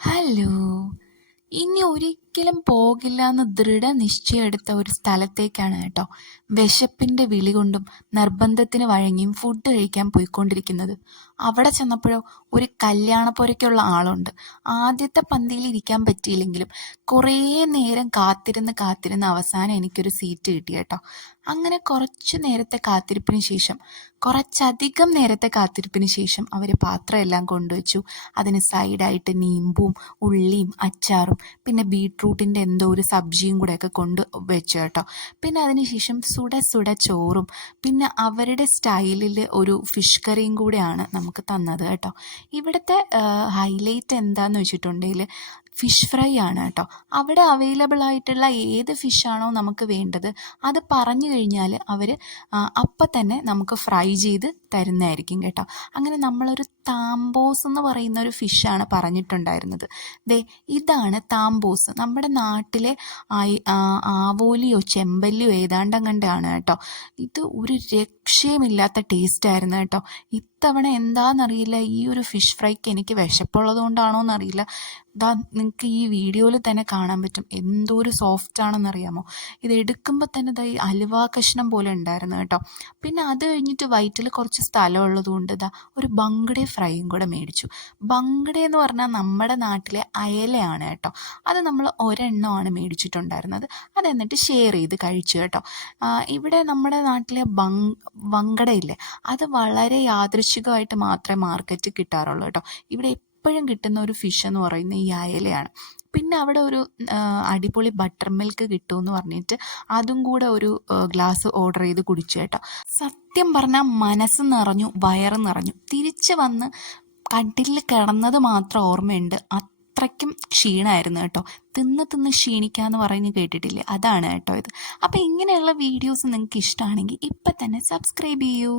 Hello ഇനി ഒരിക്കലും പോകില്ല എന്ന് ദൃഢനിശ്ചയം എടുത്ത ഒരു സ്ഥലത്തേക്കാണ് കേട്ടോ വിശപ്പിന്റെ വിളി കൊണ്ടും നിർബന്ധത്തിന് വഴങ്ങിയും ഫുഡ് കഴിക്കാൻ പോയിക്കൊണ്ടിരിക്കുന്നത്. അവിടെ ചെന്നപ്പോഴോ ഒരു കല്യാണപ്പുരയ്ക്കുള്ള ആളുണ്ട്. ആദ്യത്തെ പന്തിയിൽ ഇരിക്കാൻ പറ്റിയില്ലെങ്കിലും കുറേ നേരം കാത്തിരുന്ന് കാത്തിരുന്ന് അവസാനം എനിക്കൊരു സീറ്റ് കിട്ടി കേട്ടോ. അങ്ങനെ കുറച്ച് നേരത്തെ കാത്തിരിപ്പിന് ശേഷം കുറച്ചധികം നേരത്തെ കാത്തിരിപ്പിന് ശേഷം അവർ പാത്രമെല്ലാം കൊണ്ടുവച്ചു. അതിന് സൈഡായിട്ട് നീമ്പും ഉള്ളിയും അച്ചാറും പിന്നെ ബീട്രൂട്ടിന്റെ എന്തോ ഒരു സബ്ജിയും കൂടെയൊക്കെ കൊണ്ട് വെച്ചു കേട്ടോ. പിന്നെ അതിന് ശേഷം സുട സുട ചോറും. പിന്നെ അവരുടെ സ്റ്റൈലിൽ ഒരു ഫിഷ് കറിയും കൂടെയാണ് നമുക്ക് തന്നത് കേട്ടോ. ഇവിടുത്തെ ഹൈലൈറ്റ് എന്താന്ന് വെച്ചിട്ടുണ്ടെങ്കിൽ ഫിഷ് ഫ്രൈ ആണ് കേട്ടോ. അവിടെ അവൈലബിൾ ആയിട്ടുള്ള ഏത് ഫിഷാണോ നമുക്ക് വേണ്ടത് അത് പറഞ്ഞു കഴിഞ്ഞാൽ അവർ അപ്പം തന്നെ നമുക്ക് ഫ്രൈ ചെയ്ത് തരുന്നതായിരിക്കും കേട്ടോ. അങ്ങനെ നമ്മളൊരു താമ്പോസ് എന്ന് പറയുന്ന ഒരു ഫിഷാണ് പറഞ്ഞിട്ടുണ്ടായിരുന്നത്. ദേ ഇതാണ് താമ്പോസ് നമ്മുടെ നാട്ടിലെ ആവോലിയോ ചെമ്പല്ലിയോ ഏതാണ്ടങ്ങണ്ടാണ് കേട്ടോ. ഇത് ഒരു രക്ഷയുമില്ലാത്ത ടേസ്റ്റ് ആയിരുന്നു കേട്ടോ. ഇത്തവണ എന്താണെന്നറിയില്ല ഈ ഒരു ഫിഷ് ഫ്രൈക്ക് എനിക്ക് വിശപ്പുള്ളത് എന്നറിയില്ല ദാ നിങ്ങൾക്ക് ഈ വീഡിയോയിൽ തന്നെ കാണാൻ പറ്റും. എന്തോ ഒരു സോഫ്റ്റ് ആണെന്നറിയാമോ? ഇത് എടുക്കുമ്പോൾ തന്നെ ഇതായി അലുവ കഷ്ണം പോലെ ഉണ്ടായിരുന്നു കേട്ടോ. പിന്നെ അത് കഴിഞ്ഞിട്ട് വയറ്റിൽ കുറച്ച് സ്ഥലം ഉള്ളതുകൊണ്ട് ഇതാ ഒരു ബംഗഡെ ഫ്രൈയും കൂടെ മേടിച്ചു. ബംഗഡെ എന്ന് പറഞ്ഞാൽ നമ്മുടെ നാട്ടിലെ അയലയാണ് കേട്ടോ. അത് നമ്മൾ ഒരെണ്ണമാണ് മേടിച്ചിട്ടുണ്ടായിരുന്നത്. അത് എന്നിട്ട് ഷെയർ ചെയ്ത് കഴിച്ചു കേട്ടോ. ഇവിടെ നമ്മുടെ നാട്ടിലെ ബങ് വങ്കടയില്ലേ അത് വളരെ യാദൃശികമായിട്ട് മാത്രമേ മാർക്കറ്റ് കിട്ടാറുള്ളൂ കേട്ടോ. ഇവിടെ എപ്പോഴും കിട്ടുന്ന ഒരു ഫിഷ് എന്ന് പറയുന്നത് ഈ അയലയാണ്. പിന്നെ അവിടെ ഒരു അടിപൊളി ബട്ടർ മിൽക്ക് കിട്ടുമെന്ന് പറഞ്ഞിട്ട് അതും കൂടെ ഒരു ഗ്ലാസ് ഓർഡർ ചെയ്ത് കുടിച്ചു കേട്ടോ. സത്യം പറഞ്ഞാൽ മനസ്സ് നിറഞ്ഞു വയറ് നിറഞ്ഞു. തിരിച്ച് വന്ന് കട്ടിലിൽ കിടന്നത് മാത്രം ഓർമ്മയുണ്ട്. അത്രയ്ക്കും ക്ഷീണമായിരുന്നു കേട്ടോ. തിന്ന് തിന്ന് ക്ഷീണിക്കുക എന്ന് പറയുന്ന കേട്ടിട്ടില്ലേ? അതാണ് കേട്ടോ ഇത്. അപ്പോൾ ഇങ്ങനെയുള്ള വീഡിയോസ് നിങ്ങൾക്ക് ഇഷ്ടമാണെങ്കിൽ ഇപ്പം തന്നെ സബ്സ്ക്രൈബ് ചെയ്യൂ.